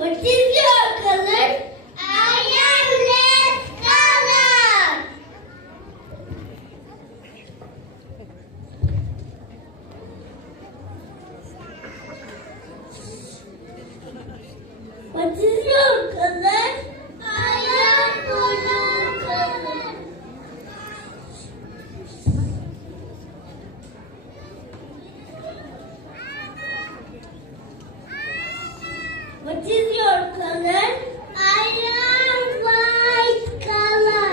What is your color? I am red color. What is your color? I am blue color. What is your color? I am white color.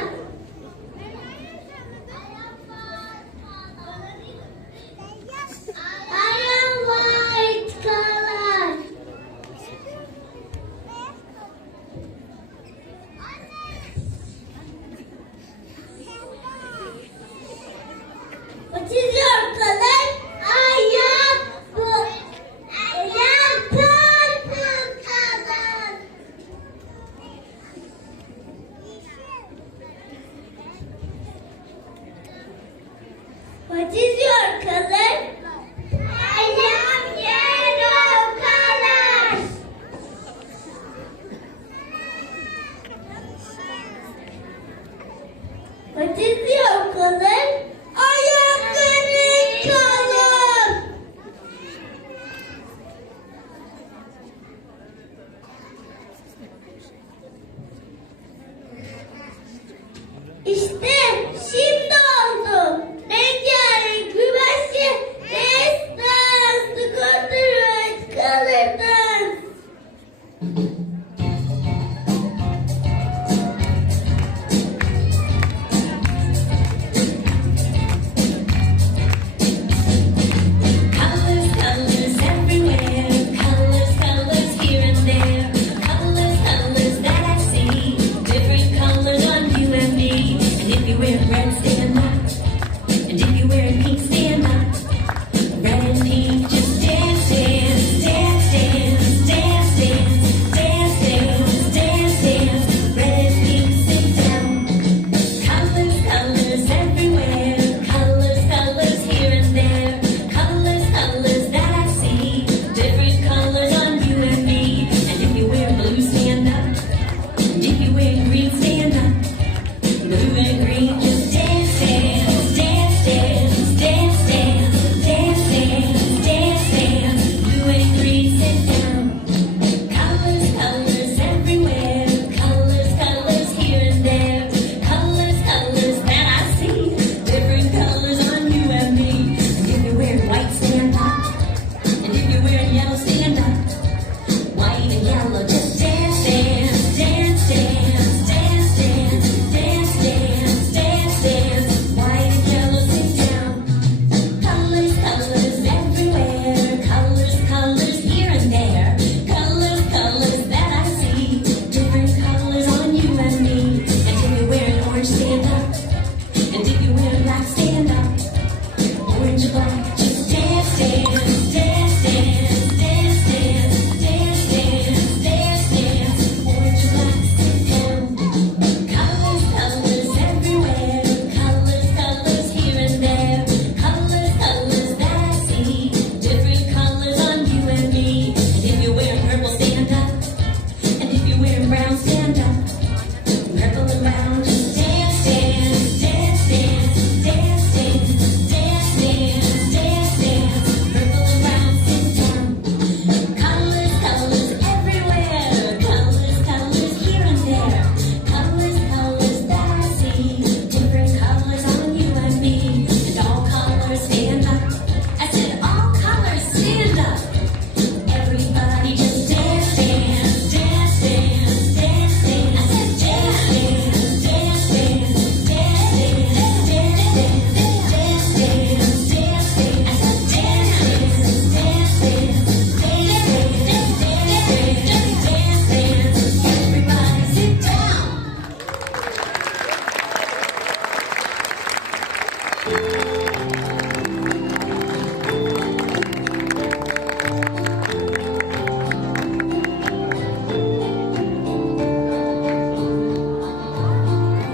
I am white color. What is your color? I am purple color. What is your color? I am yellow color. What is your color? I am green color. İşte şimdi oldu. Rengarenk güneşli dance, the golden color dance. Colors, colors everywhere. Colors, colors here and there. Colors, colors that I see. Different colors on you and me. And if you wear red, stand up. And if you wear pink, stand up. Red and pink, just dance, dance, dance, dance, dance, dance, dance, dance, dance, dance. Red and pink, sit down. Colors, colors everywhere. Colors, colors here and there. Colors, colors that I see. Different colors on you and me. And if you wear blue, stand up. And if you wear green, stand up. Blue and green, just dance, dance, dance, dance, dance, dance, dance, dance, dance, dance. Blue and green, sit down.